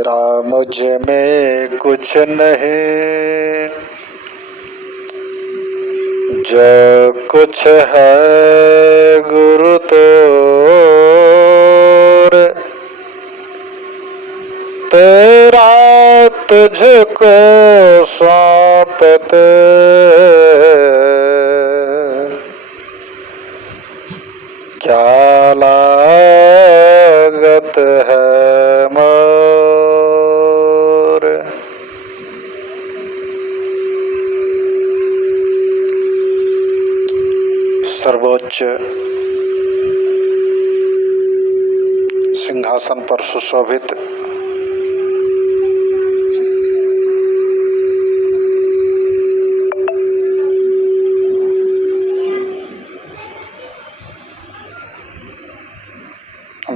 तेरा मुझ में कुछ नहीं, जो कुछ है गुरु तोरे। तेरा तुझको सौंपते क्या लागत है मोर। सर्वोच्च सिंहासन पर सुशोभित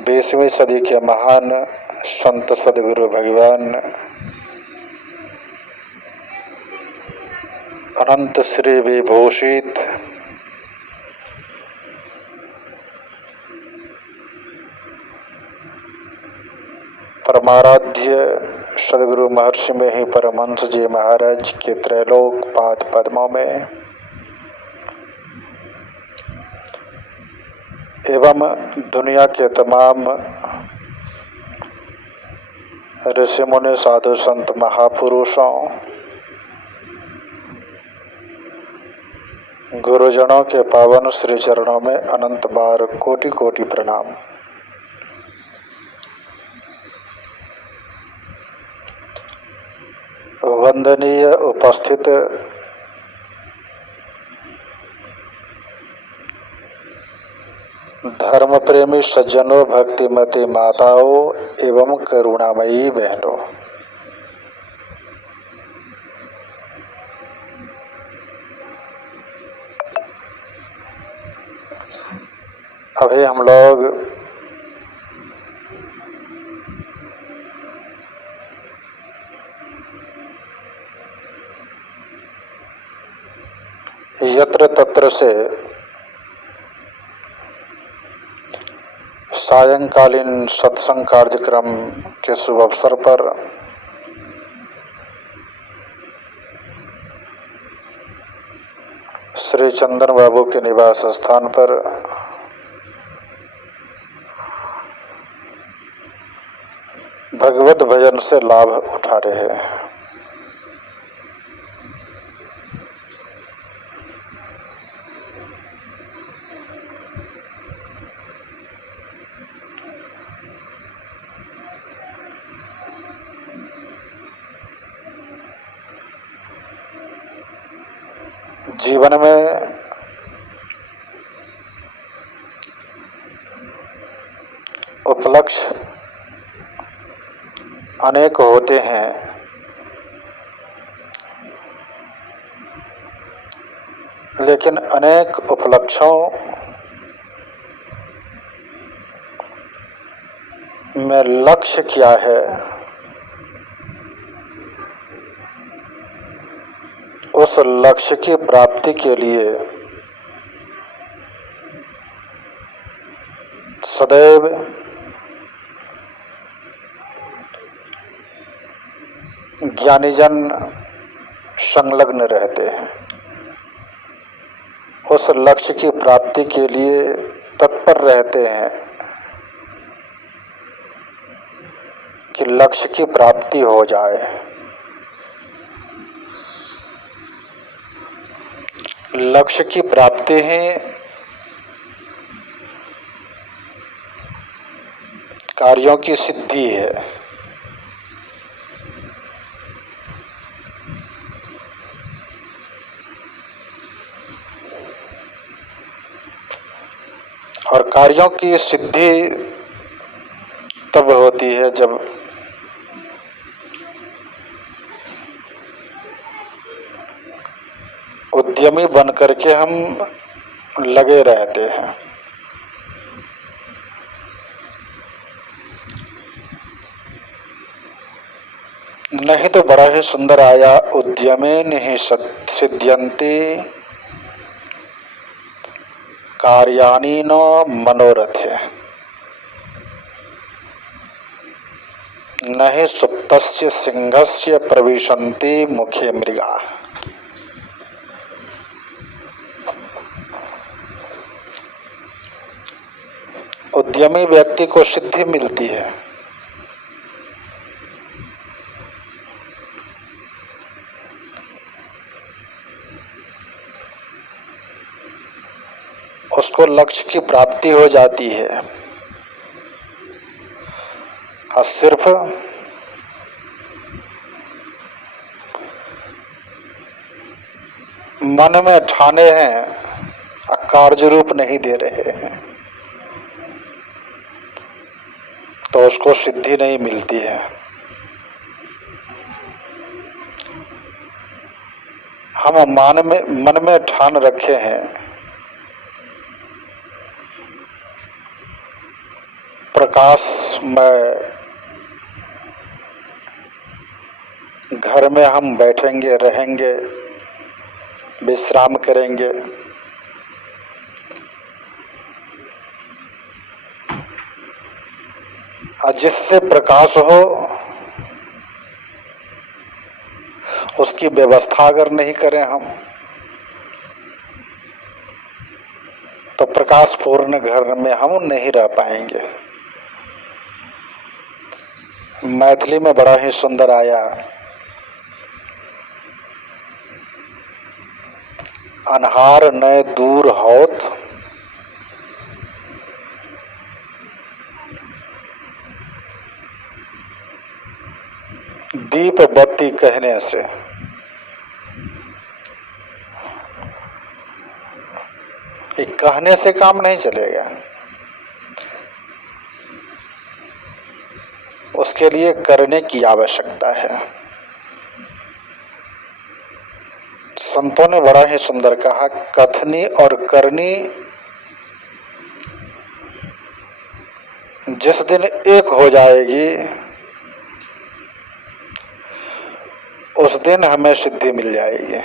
बीसवीं सदी के महान संत सदगुरु भगवान अनंत श्री विभूषित परमाराध्य सदगुरु महर्षि में ही परमहंस जी महाराज के त्रैलोक पाद पद्मों में एवं दुनिया के तमाम ऋषि मुनि साधु संत महापुरुषों गुरुजनों के पावन श्री चरणों में अनंत बार कोटि कोटि प्रणाम। वंदनीय उपस्थित धर्म प्रेमी सज्जनों, भक्तिमती माताओं एवं करुणामयी बहनों, अभी हम लोग यत्र तत्र से सायंकालीन सत्संग कार्यक्रम के शुभ अवसर पर श्री चंदन बाबू के निवास स्थान पर भगवत भजन से लाभ उठा रहे हैं। जीवन में उपलक्ष्य अनेक होते हैं, लेकिन अनेक उपलक्ष्यों में लक्ष्य क्या है, उस लक्ष्य की प्राप्ति के लिए सदैव ज्ञानीजन संलग्न रहते हैं। उस लक्ष्य की प्राप्ति के लिए तत्पर रहते हैं कि लक्ष्य की प्राप्ति हो जाए। लक्ष्य की प्राप्ति ही कार्यों की सिद्धि है। और कार्यों की सिद्धि तब होती है जब उद्यमी बन करके हम लगे रहते हैं। नहीं तो बड़ा ही सुंदर आया, उद्यमेन हि सिद्ध्यन्ति कार्याणि न मनोरथे। न हि सुप्तस्य सिंहस्य प्रविशन्ति मुखे मृगा। उद्यमी व्यक्ति को सिद्धि मिलती है। उसको लक्ष्य की प्राप्ति हो जाती है और सिर्फ मन में ठाने हैं, कार्य रूप नहीं दे रहे हैं, तो उसको सिद्धि नहीं मिलती है। हम मन में ठान रखे हैं प्रकाशमय घर में हम बैठेंगे, रहेंगे, विश्राम करेंगे, और जिससे प्रकाश हो उसकी व्यवस्था अगर नहीं करें हम, तो प्रकाश पूर्ण घर में हम नहीं रह पाएंगे। मैथिली में बड़ा ही सुंदर आया, अन्हार नए दूर होत, दीप बत्ती कहने से। ये कहने से काम नहीं चलेगा, उसके लिए करने की आवश्यकता है। संतों ने बड़ा ही सुंदर कहा, कथनी और करनी जिस दिन एक हो जाएगी उस दिन हमें सिद्धि मिल जाएगी।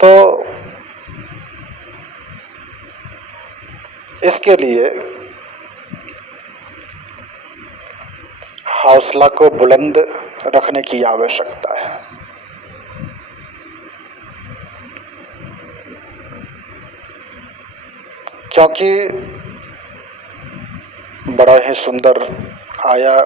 तो इसके लिए हौसला को बुलंद रखने की आवश्यकता है। क्योंकि बड़ा ही सुंदर आया,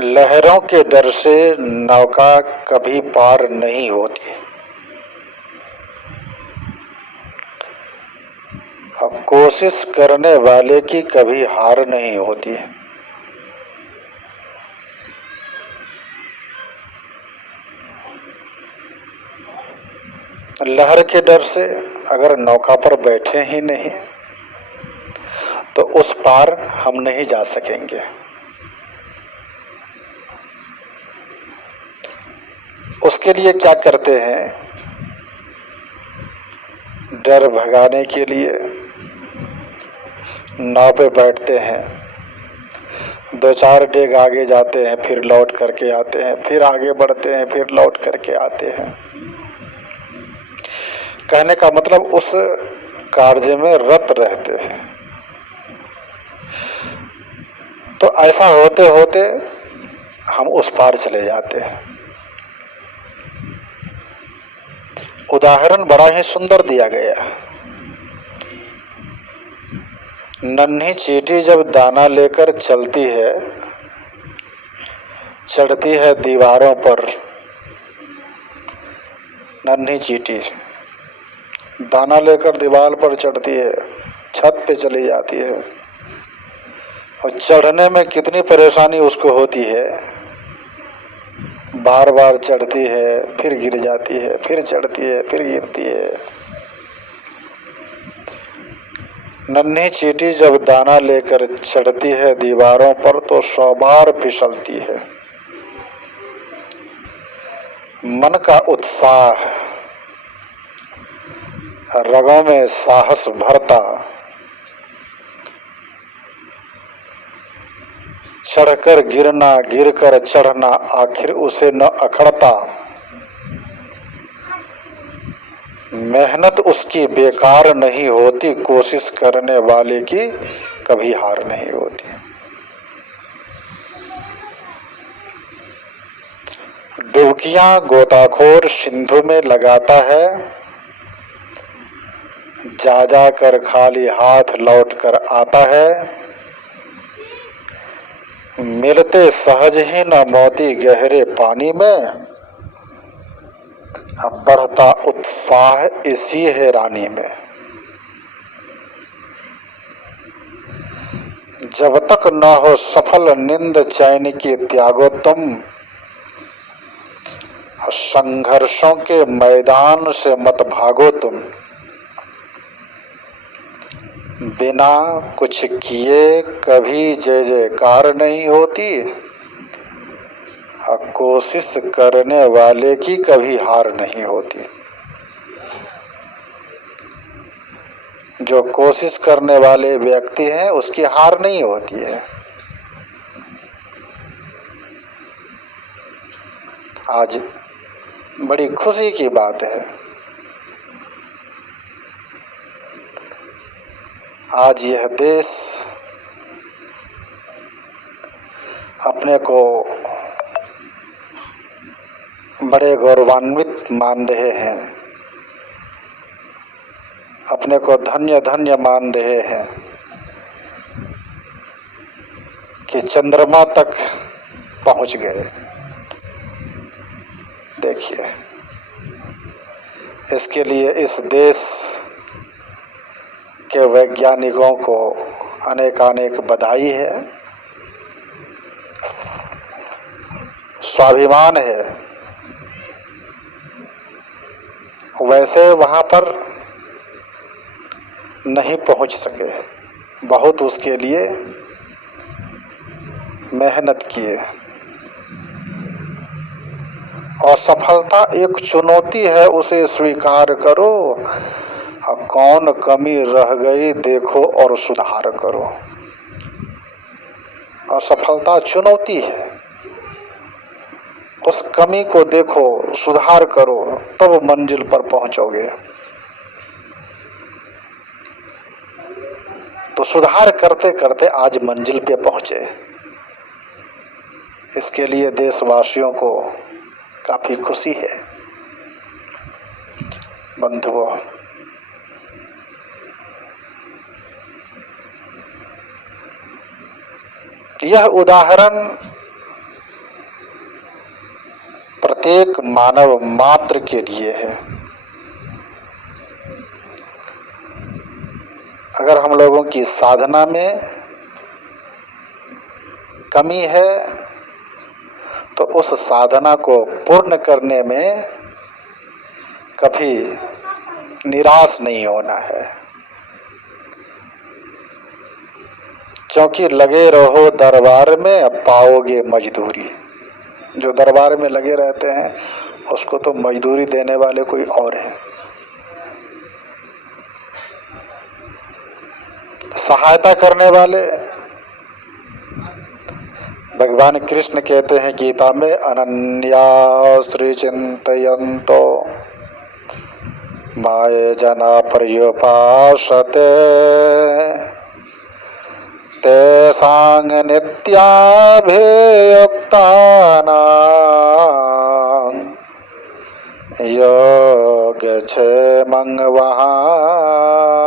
लहरों के डर से नौका कभी पार नहीं होती, अब कोशिश करने वाले की कभी हार नहीं होती। लहर के डर से अगर नौका पर बैठे ही नहीं तो उस पार हम नहीं जा सकेंगे। उसके लिए क्या करते हैं, डर भगाने के लिए नाव पे बैठते हैं, 2-4 डेग आगे जाते हैं, फिर लौट करके आते हैं, फिर आगे बढ़ते हैं, फिर लौट करके आते हैं। कहने का मतलब उस कार्य में रत रहते हैं। तो ऐसा होते होते हम उस पार चले जाते हैं। उदाहरण बड़ा ही सुंदर दिया गया। नन्ही चींटी जब दाना लेकर चलती है, चढ़ती है दीवारों पर, नन्ही चींटी दाना लेकर दीवार पर चढ़ती है, छत पे चली जाती है, और चढ़ने में कितनी परेशानी उसको होती है। बार बार चढ़ती है, फिर गिर जाती है, फिर चढ़ती है, फिर गिरती है। नन्ही चींटी जब दाना लेकर चढ़ती है दीवारों पर तो 100 बार फिसलती है। मन का उत्साह, रगों में साहस भरता, चढ़कर गिरना, गिरकर चढ़ना, आखिर उसे न अखड़ता। मेहनत उसकी बेकार नहीं होती, कोशिश करने वाले की कभी हार नहीं होती। डुबकियां गोताखोर सिंधु में लगाता है, जा जा कर खाली हाथ लौट कर आता है। मिलते सहज ही न मोती गहरे पानी में, अब बढ़ता उत्साह इसी हैरानी में। जब तक न हो सफल निंद चैन की त्यागो तुम, संघर्षों के मैदान से मत भागो तुम। बिना कुछ किए कभी जय जयकार नहीं होती, कोशिश करने वाले की कभी हार नहीं होती। जो कोशिश करने वाले व्यक्ति हैं उसकी हार नहीं होती है। आज बड़ी खुशी की बात है, आज यह देश अपने को बड़े गौरवान्वित मान रहे हैं, अपने को धन्य धन्य मान रहे हैं कि चंद्रमा तक पहुंच गए। देखिए, इसके लिए इस देश के वैज्ञानिकों को अनेकानेक बधाई है, स्वाभिमान है। वैसे वहां पर नहीं पहुंच सके, बहुत उसके लिए मेहनत किए। असफलता एक चुनौती है, उसे स्वीकार करो। कौन कमी रह गई देखो और सुधार करो। असफलता चुनौती है, उस कमी को देखो, सुधार करो, तब मंजिल पर पहुंचोगे। तो सुधार करते करते आज मंजिल पे पहुंचे, इसके लिए देशवासियों को काफी खुशी है। बंधुओं, यह उदाहरण प्रत्येक मानव मात्र के लिए है। अगर हम लोगों की साधना में कमी है तो उस साधना को पूर्ण करने में कभी निराश नहीं होना है, क्योंकि लगे रहो दरबार में पाओगे मजदूरी। जो दरबार में लगे रहते हैं उसको तो मजदूरी देने वाले कोई और है। सहायता करने वाले, भगवान कृष्ण कहते हैं गीता में, अनन्या चिंतयन्तो माये जना पर्युपासते तेषां नित्याभियुक्तानां योगक्षेमं वहाम्यहम्।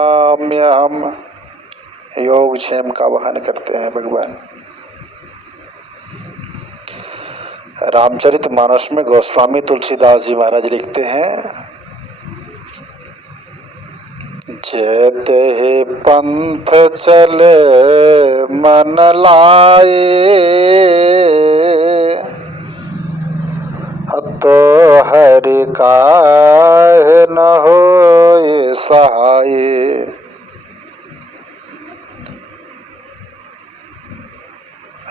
योगक्षेम का वहन करते हैं भगवान। रामचरितमानस में गोस्वामी तुलसीदास जी महाराज लिखते हैं, जेते ही पंथ चले मन लाए, तो हरि काहे न होए सहाय।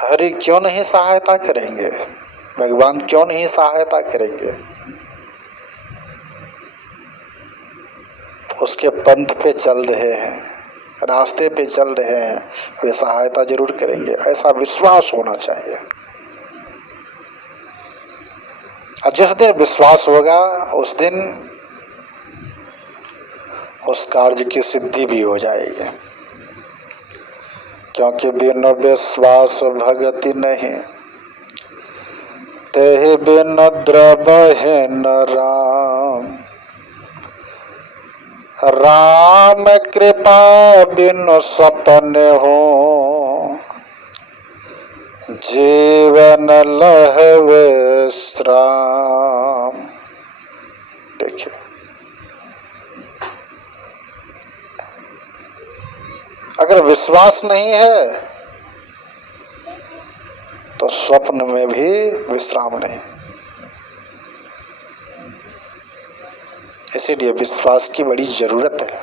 हरि क्यों नहीं सहायता करेंगे, भगवान क्यों नहीं सहायता करेंगे। उसके पंथ पे चल रहे हैं, रास्ते पे चल रहे हैं, वे सहायता जरूर करेंगे, ऐसा विश्वास होना चाहिए। और जिस दिन विश्वास होगा उस दिन उस कार्य की सिद्धि भी हो जाएगी, क्योंकि बिन विश्वास भगति नहीं, तेहि बिन द्रवहि न राम। राम कृपा बिन सपने हो, जीवन लह विश्राम। देखिए, अगर विश्वास नहीं है तो स्वप्न में भी विश्राम नहीं। इसीलिए विश्वास की बड़ी जरूरत है।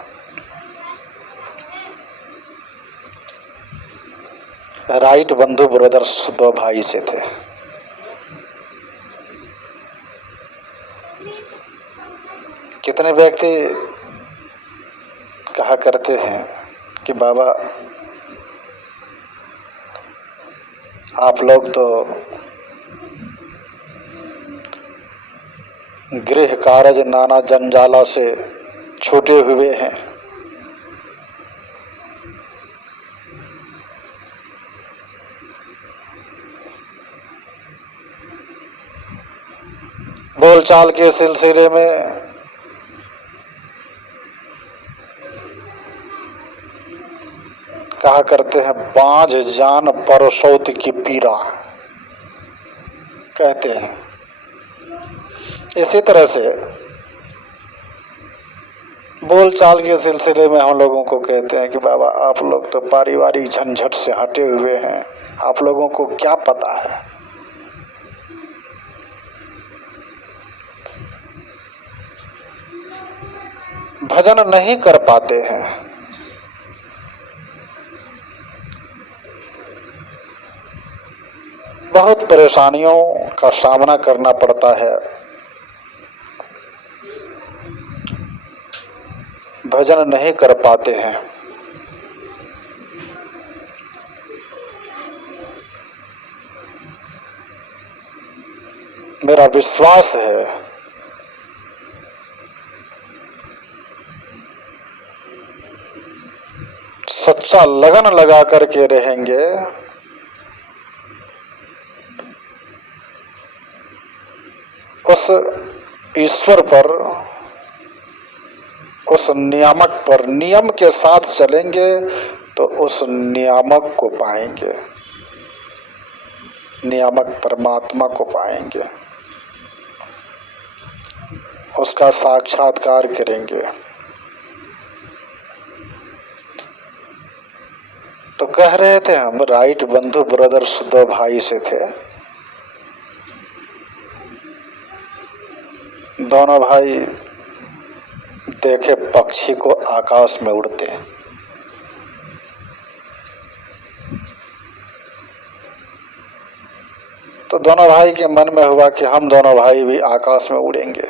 राइट बंधु ब्रदर्स 2 भाई से थे। कितने व्यक्ति कहा करते हैं कि बाबा आप लोग तो गृह कार्य नाना जंजाला से छूटे हुए हैं, बोलचाल के सिलसिले में कहा करते हैं बांझ जान परसौत की पीरा कहते हैं। इसी तरह से बोलचाल के सिलसिले में हम लोगों को कहते हैं कि बाबा आप लोग तो पारिवारिक झंझट से हटे हुए हैं, आप लोगों को क्या पता है। भजन नहीं कर पाते हैं, बहुत परेशानियों का सामना करना पड़ता है। भजन नहीं कर पाते हैं। मेरा विश्वास है सच्चा लगन लगा करके रहेंगे उस ईश्वर पर, उस नियामक पर, नियम के साथ चलेंगे तो उस नियामक को पाएंगे, नियामक परमात्मा को पाएंगे, उसका साक्षात्कार करेंगे। तो कह रहे थे हम, राइट बंधु ब्रदर्स 2 भाई से थे। दोनों भाई देखे पक्षी को आकाश में उड़ते, तो दोनों भाई के मन में हुआ कि हम दोनों भाई भी आकाश में उड़ेंगे।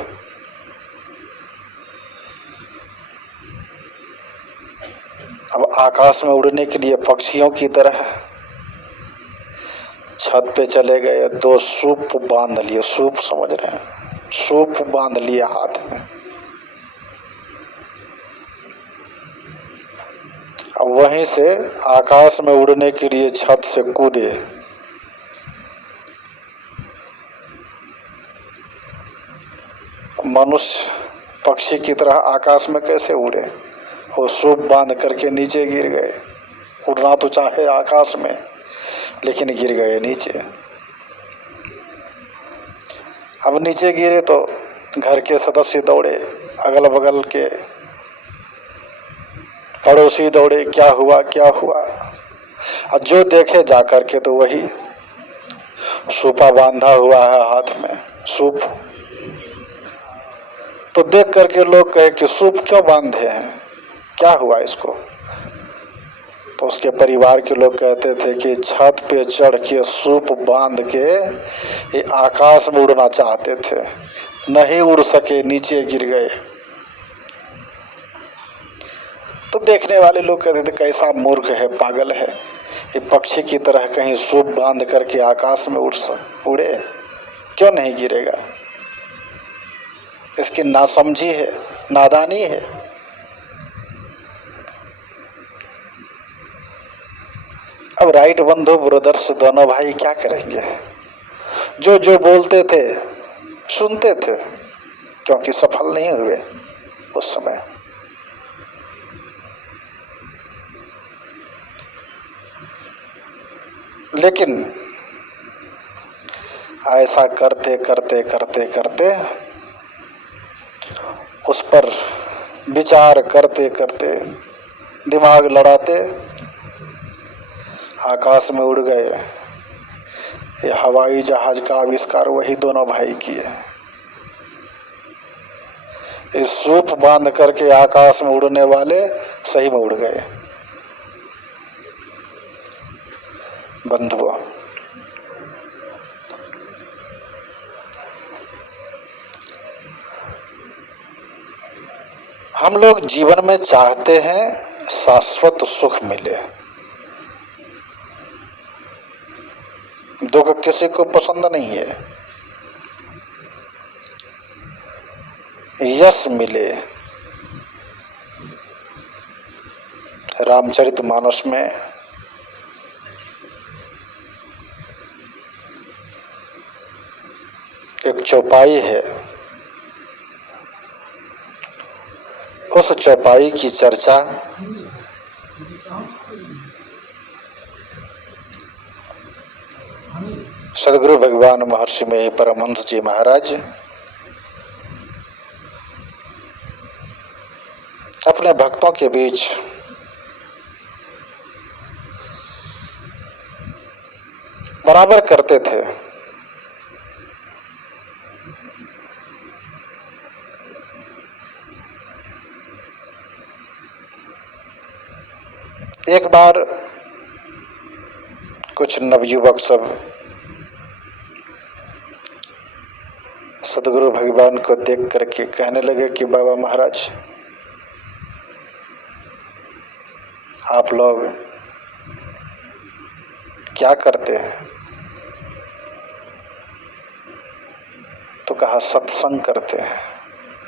अब आकाश में उड़ने के लिए पक्षियों की तरह छत पे चले गए, 2 सूप बांध लिए, सूप समझ रहे हैं, सूप बांध लिया हाथ में। अब वहीं से आकाश में उड़ने के लिए छत से कूदे। मनुष्य पक्षी की तरह आकाश में कैसे उड़े, वो सूप बांध करके नीचे गिर गए। उड़ना तो चाहे आकाश में, लेकिन गिर गए नीचे। अब नीचे गिरे तो घर के सदस्य दौड़े, अगल बगल के पड़ोसी दौड़े, क्या हुआ क्या हुआ। और जो देखे जा करके तो वही सूपा बांधा हुआ है हाथ में, सूप। तो देख करके लोग कहे कि सूप क्यों बांधे हैं, क्या हुआ इसको। तो उसके परिवार के लोग कहते थे कि छत पे चढ़ के सूप बांध के ये आकाश में उड़ना चाहते थे, नहीं उड़ सके, नीचे गिर गए। तो देखने वाले लोग कहते थे कैसा मूर्ख है, पागल है, ये पक्षी की तरह कहीं सूप बांध करके आकाश में उड़े, क्यों नहीं गिरेगा? इसकी नासमझी है, नादानी है। अब राइट बंधु ब्रदर्स दोनों भाई क्या करेंगे? जो जो बोलते थे सुनते थे, क्योंकि सफल नहीं हुए उस समय। लेकिन ऐसा करते करते करते करते, उस पर विचार करते करते, दिमाग लड़ाते आकाश में उड़ गए। ये हवाई जहाज का आविष्कार वही दोनों भाई किए। इस सूप बांध करके आकाश में उड़ने वाले सही में उड़ गए। बंधुओं, हम लोग जीवन में चाहते हैं शाश्वत सुख मिले। दुख किसी को पसंद नहीं है। यश मिले। रामचरितमानस में एक चौपाई है, उस चौपाई की चर्चा सदगुरु भगवान महर्षि में परमहंस जी महाराज अपने भक्तों के बीच बराबर करते थे। एक बार कुछ नवयुवक सब सदगुरु भगवान को देख करके कहने लगे कि बाबा महाराज, आप लोग क्या करते हैं? तो कहा सत्संग करते हैं।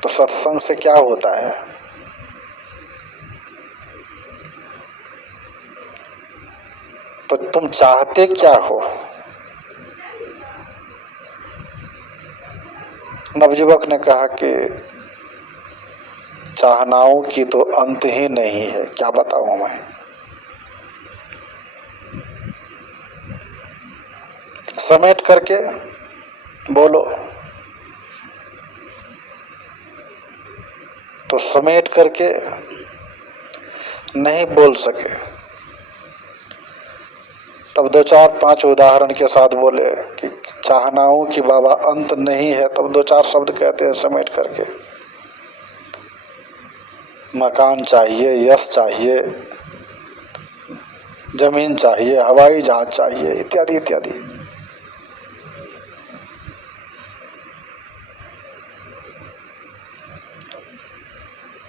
तो सत्संग से क्या होता है? तो तुम चाहते क्या हो? नवयुवक ने कहा कि चाहनाओं की तो अंत ही नहीं है, क्या बताऊं मैं। समेट करके बोलो। तो समेट करके नहीं बोल सके, तब दो चार पांच उदाहरण के साथ बोले कि चाहनाओं की बाबा अंत नहीं है। तब दो चार शब्द कहते हैं समेट करके, मकान चाहिए, यश चाहिए, जमीन चाहिए, हवाई जहाज चाहिए, इत्यादि इत्यादि।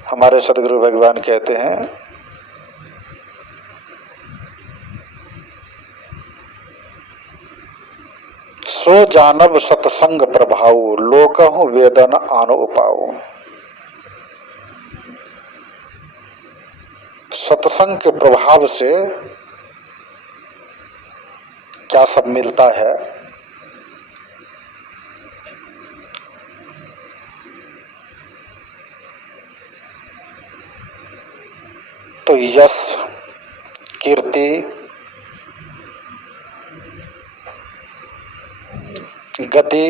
हमारे सदगुरु भगवान कहते हैं सो जानब सत्संग प्रभाव, लोकहु वेदन आनो उपाओ। सत्संग के प्रभाव से क्या सब मिलता है? तो यश, कीर्ति, गति,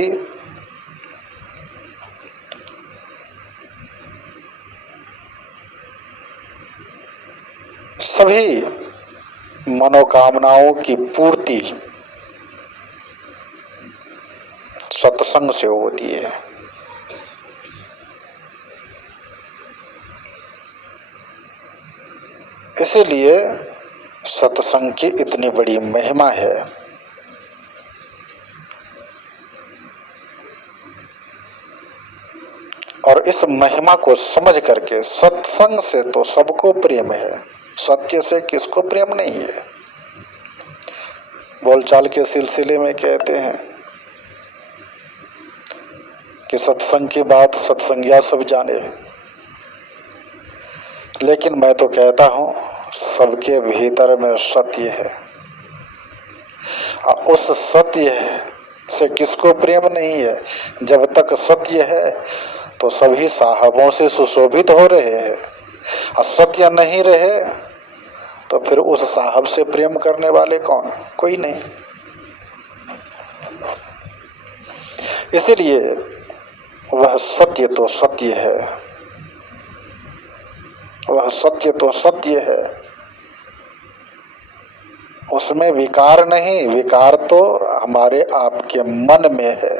सभी मनोकामनाओं की पूर्ति सत्संग से होती है। इसीलिए सत्संग की इतनी बड़ी महिमा है। और इस महिमा को समझ करके सत्संग से तो सबको प्रेम है, सत्य से किसको प्रेम नहीं है। बोलचाल के सिलसिले में कहते हैं कि सत्संग की बात सत्संगिया सब जाने, लेकिन मैं तो कहता हूं सबके भीतर में सत्य है। उस सत्य से किसको प्रेम नहीं है। जब तक सत्य है तो सभी साहबों से सुशोभित हो रहे हैं, और सत्य नहीं रहे तो फिर उस साहब से प्रेम करने वाले कौन, कोई नहीं। इसीलिए वह सत्य तो सत्य है, वह सत्य तो सत्य है, उसमें विकार नहीं। विकार तो हमारे आपके मन में है,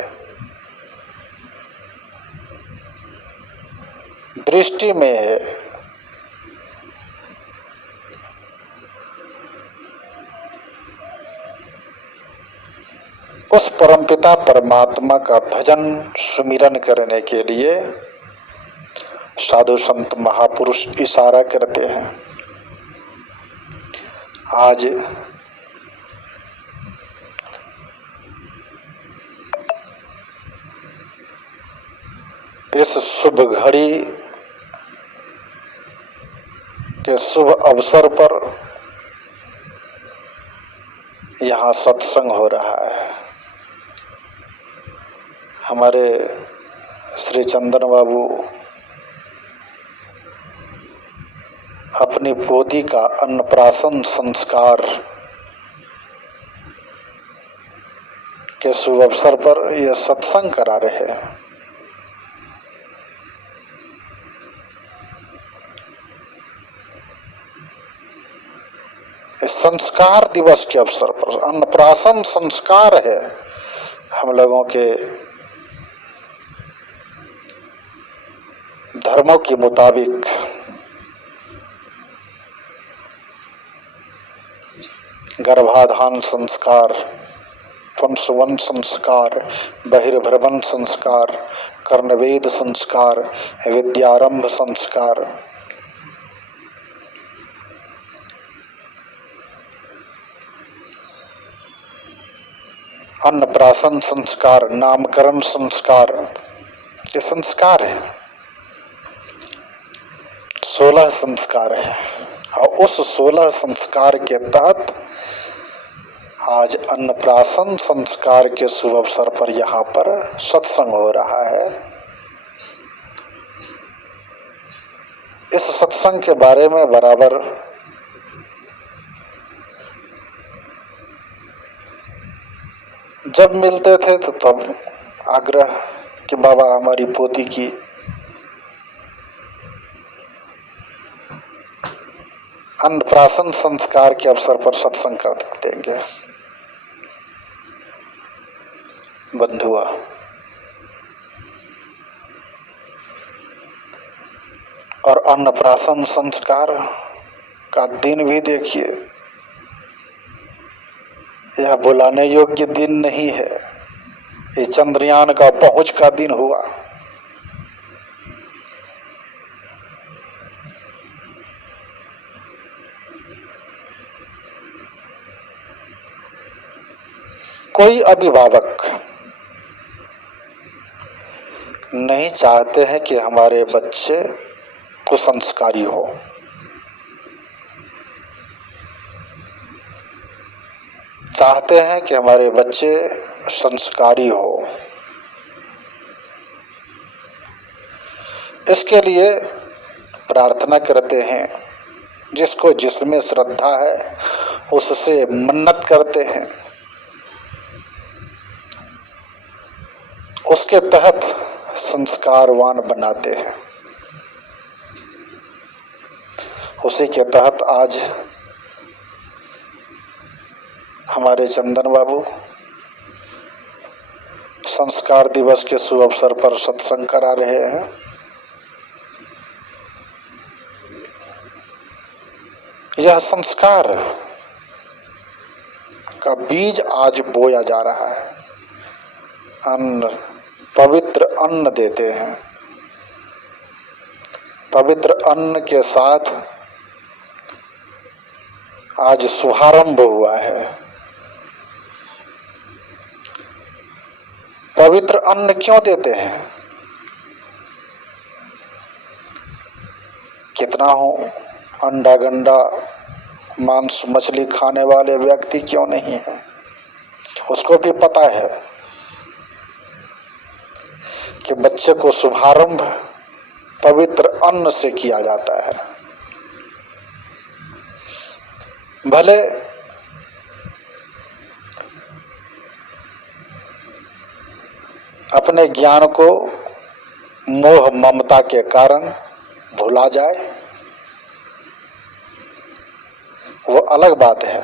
दृष्टि में है। उस परमपिता परमात्मा का भजन सुमिरन करने के लिए साधु संत महापुरुष इशारा करते हैं। आज इस शुभ घड़ी के शुभ अवसर पर यहाँ सत्संग हो रहा है। हमारे श्री चंदन बाबू अपनी पोती का अन्नप्राशन संस्कार के शुभ अवसर पर यह सत्संग करा रहे हैं। इस संस्कार दिवस के अवसर पर अन्नप्राशन संस्कार है हम लोगों के धर्मों के मुताबिक। गर्भाधान संस्कार, पुंसवन संस्कार, बहिर्भ्रमण संस्कार, कर्णवेद संस्कार, विद्यारंभ संस्कार, अन्नप्राशन संस्कार, नामकरण संस्कार, ये संस्कार है। 16 संस्कार है, और उस 16 संस्कार के तहत आज अन्नप्राशन संस्कार के शुभ अवसर पर यहाँ पर सत्संग हो रहा है। इस सत्संग के बारे में बराबर जब मिलते थे तो तब आग्रह कि बाबा हमारी पोती की अन्नप्राशन संस्कार के अवसर पर सत्संग कर देंगे। बंधुआ, और अन्नप्राशन संस्कार का दिन भी देखिए, यह बुलाने योग्य दिन नहीं है। ये चंद्रयान का पहुंच का दिन हुआ। कोई अभिभावक नहीं चाहते हैं कि हमारे बच्चे कुसंस्कारी हो। चाहते हैं कि हमारे बच्चे संस्कारी हो। इसके लिए प्रार्थना करते हैं, जिसको जिसमें श्रद्धा है उससे मन्नत करते हैं, उसके तहत संस्कारवान बनाते हैं। उसी के तहत आज हमारे चंदन बाबू संस्कार दिवस के शुभ अवसर पर सत्संग करा रहे हैं। यह संस्कार का बीज आज बोया जा रहा है। अन्न, पवित्र अन्न देते हैं, पवित्र अन्न के साथ आज शुभारंभ हुआ है। पवित्र अन्न क्यों देते हैं? कितना हो अंडा गंडा मांस मछली खाने वाले व्यक्ति क्यों नहीं है, उसको भी पता है कि बच्चे को शुभारंभ पवित्र अन्न से किया जाता है। भले अपने ज्ञान को मोह ममता के कारण भुला जाए, वो अलग बात है।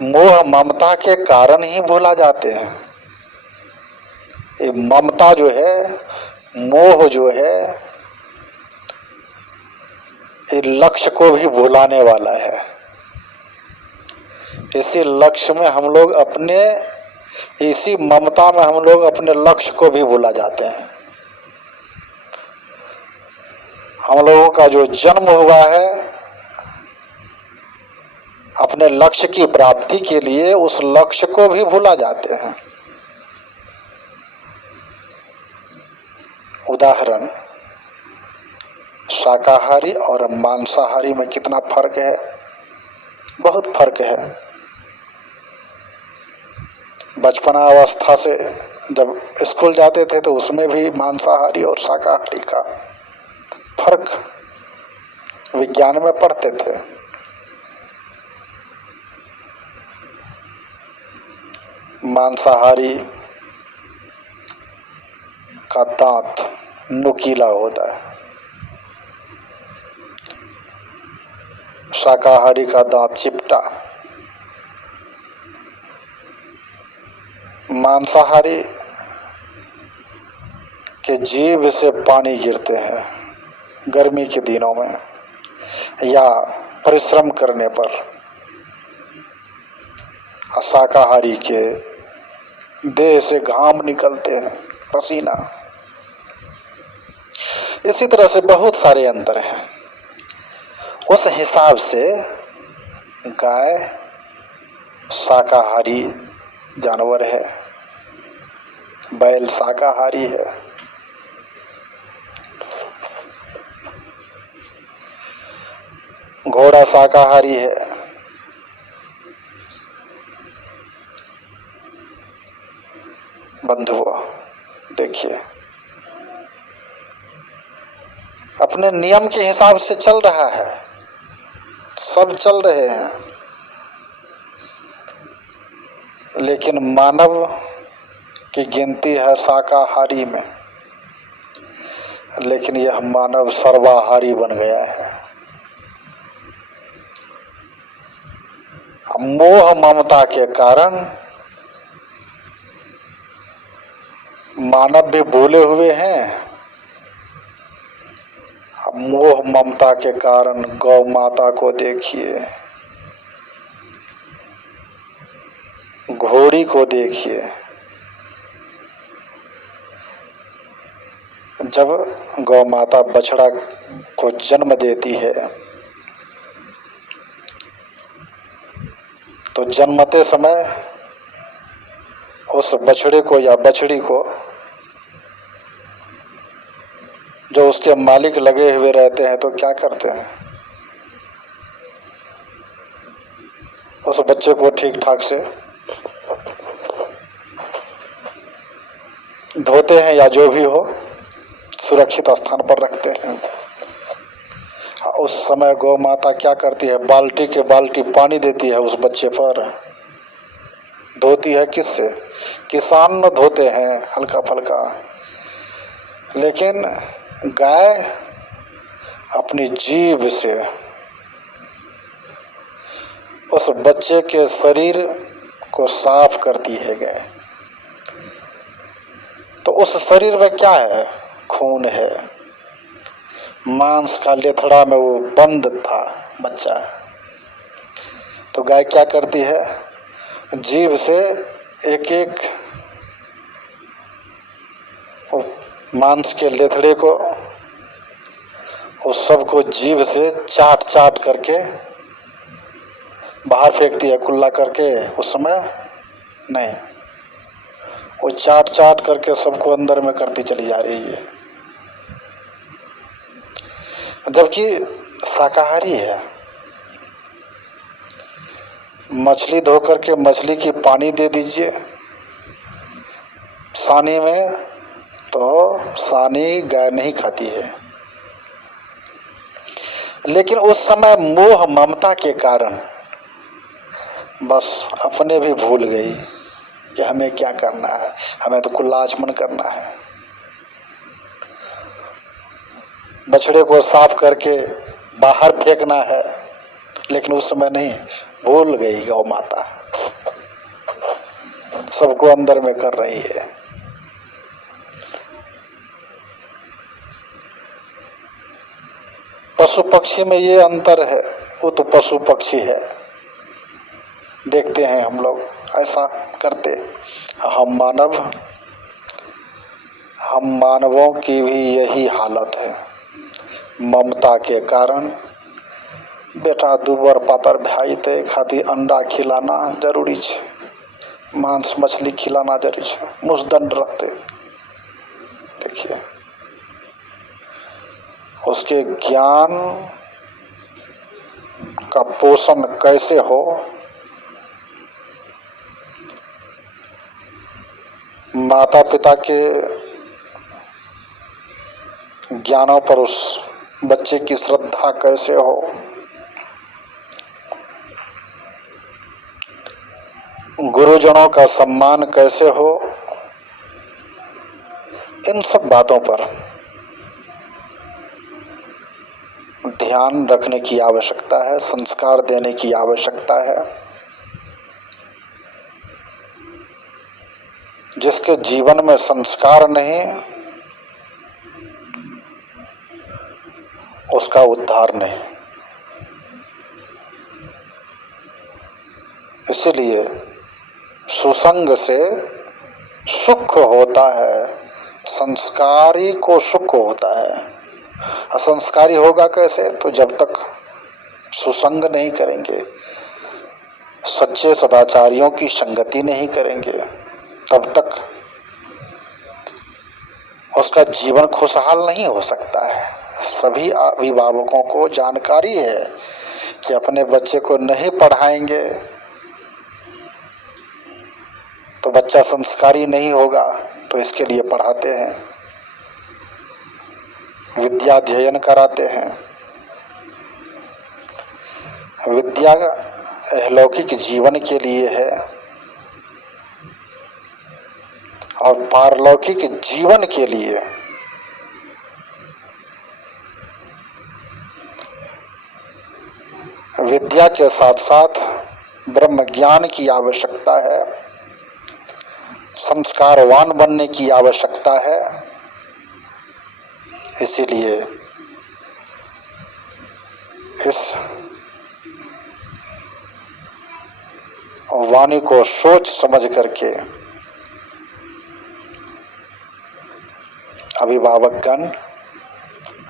मोह ममता के कारण ही भूला जाते हैं। ये ममता जो है, मोह जो है, ये लक्ष्य को भी भुलाने वाला है। इसी लक्ष्य में हम लोग अपने, इसी ममता में हम लोग अपने लक्ष्य को भी भुला जाते हैं। हम लोगों का जो जन्म हुआ है अपने लक्ष्य की प्राप्ति के लिए, उस लक्ष्य को भी भुला जाते हैं। उदाहरण, शाकाहारी और मांसाहारी में कितना फर्क है? बहुत फर्क है। बचपना अवस्था से जब स्कूल जाते थे तो उसमें भी मांसाहारी और शाकाहारी का फर्क विज्ञान में पढ़ते थे। मांसाहारी का दांत नुकीला होता है, शाकाहारी का दांत चिपटा। मांसाहारी के जीभ से पानी गिरते हैं गर्मी के दिनों में या परिश्रम करने पर। शाकाहारी के देह से घाम निकलते हैं, पसीना। इसी तरह से बहुत सारे अंतर हैं। उस हिसाब से गाय शाकाहारी जानवर है, बैल शाकाहारी है। घोड़ा शाकाहारी है। बंधुओं, देखिए, अपने नियम के हिसाब से चल रहा है, सब चल रहे हैं, लेकिन मानव की गिनती है शाकाहारी में, लेकिन यह मानव सर्वाहारी बन गया है। मोह ममता के कारण मानव भी भूले हुए हैं। मोह ममता के कारण गौ माता को देखिए, घोड़ी को देखिए। जब गौ माता बछड़ा को जन्म देती है तो जन्मते समय उस बछड़े को या बछड़ी को जो उसके मालिक लगे हुए रहते हैं तो क्या करते हैं? उस बच्चे को ठीक ठाक से धोते हैं या जो भी हो, सुरक्षित स्थान पर रखते हैं। उस समय गौ माता क्या करती है? बाल्टी के बाल्टी पानी देती है उस बच्चे पर। धोती है किससे? किसान न धोते हैं हल्का फल्का, लेकिन गाय अपनी जीभ से उस बच्चे के शरीर को साफ करती है गाय। तो उस शरीर में क्या है? खून है। मांस का लेथड़ा में वो बंद था बच्चा। तो गाय क्या करती है? जीभ से एक एक मांस के लेथड़े को, उस सब को जीभ से चाट चाट करके बाहर फेंकती है, कुल्ला करके। उस समय नहीं, वो चाट चाट करके सबको अंदर में करती चली जा रही है, जबकि शाकाहारी है। मछली धो करके मछली की पानी दे दीजिए सानी में, तो सानी गाय नहीं खाती है। लेकिन उस समय मोह ममता के कारण बस अपने भी भूल गई कि हमें क्या करना है, हमें तो कुल्ला आचमन करना है। बछड़े को साफ करके बाहर फेंकना है, लेकिन उस समय नहीं, भूल गई गौ माता, सबको अंदर में कर रही है। पशु पक्षी में ये अंतर है, वो तो पशु पक्षी है, देखते हैं हम लोग ऐसा करते। हम मानवों की भी यही हालत है। ममता के कारण बेटा दुबर पातर भाई थे खाती अंडा खिलाना जरूरी है, मांस मछली खिलाना जरूरी है, मुजदंड रखते। देखिए उसके ज्ञान का पोषण कैसे हो, माता पिता के ज्ञानों पर उस बच्चे की श्रद्धा कैसे हो, गुरुजनों का सम्मान कैसे हो, इन सब बातों पर ध्यान रखने की आवश्यकता है, संस्कार देने की आवश्यकता है। जिसके जीवन में संस्कार नहीं, उसका उद्धार नहीं। इसलिए सुसंग से सुख होता है, संस्कारी को सुख होता है। असंस्कारी होगा कैसे? तो जब तक सुसंग नहीं करेंगे, सच्चे सदाचारियों की संगति नहीं करेंगे, तब तक उसका जीवन खुशहाल नहीं हो सकता है। सभी अभिभावकों को जानकारी है कि अपने बच्चे को नहीं पढ़ाएंगे तो बच्चा संस्कारी नहीं होगा, तो इसके लिए पढ़ाते हैं, विद्या अध्ययन कराते हैं। विद्या लौकिक जीवन के लिए है और पारलौकिक जीवन के लिए। विद्या के साथ साथ ब्रह्म ज्ञान की आवश्यकता है, संस्कारवान बनने की आवश्यकता है। इसीलिए इस वाणी को सोच समझ करके अभिभावकगण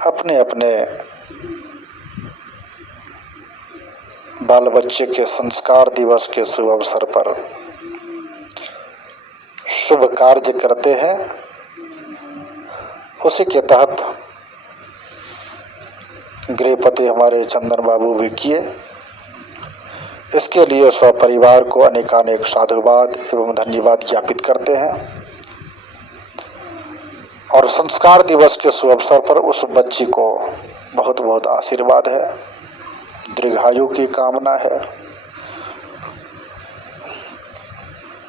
अपने अपने बाल बच्चे के संस्कार दिवस के शुभ अवसर पर शुभ कार्य करते हैं। उसी के तहत गृहपति हमारे चंदन बाबू भी किए। इसके लिए स्वपरिवार को अनेकानेक साधुवाद एवं धन्यवाद ज्ञापित करते हैं। और संस्कार दिवस के शुभ अवसर पर उस बच्ची को बहुत बहुत आशीर्वाद है, दीर्घायु की कामना है।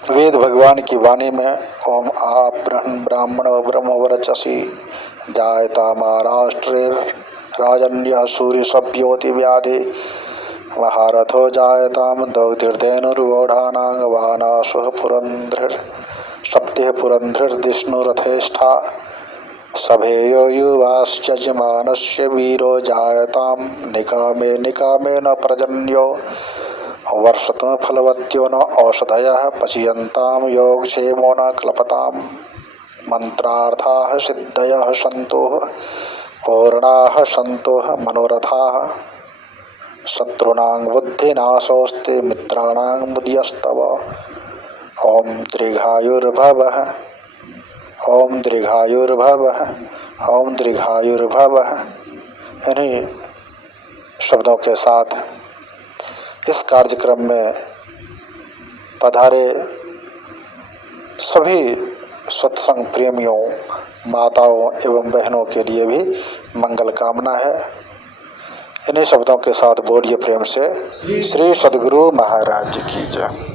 वेद भगवान की वाणी में ओम आप ब्राह्मण ब्रह्म वर्चसी जायता महाराष्ट्रे राजन्य सूर्य सभ्योति व्याधि महारथो जायताम दौतीर्धेनुर्गोढ़ानांग वानासुः पुरंध्र सप्तिः पुरंध्रर्दिष्णुरथेष्ठा सभेयो युवाश्चजमानस्य वीरो जायताम निकामे निकामे न प्रजन्यो वर्षतु फलवत्यो न औषधयः पचयन्ताम योगक्षेमो न क्लपताम। मंत्रार्थाः सिद्धयः सन्तु पूर्णाः सन्तु मनोरथाः शत्रूणां बुद्धिनाशोऽस्ति मित्राणां बुद्धिस्तव। ओम दीर्घायुर्भवः ओम दीर्घायुर्भवः ओम दीर्घायुर्भवः। इन्हीं शब्दों के साथ इस कार्यक्रम में पधारे सभी सत्संग प्रेमियों, माताओं एवं बहनों के लिए भी मंगल कामना है। इन्हीं शब्दों के साथ बोलिए प्रेम से श्री सद्गुरु महाराज की जय।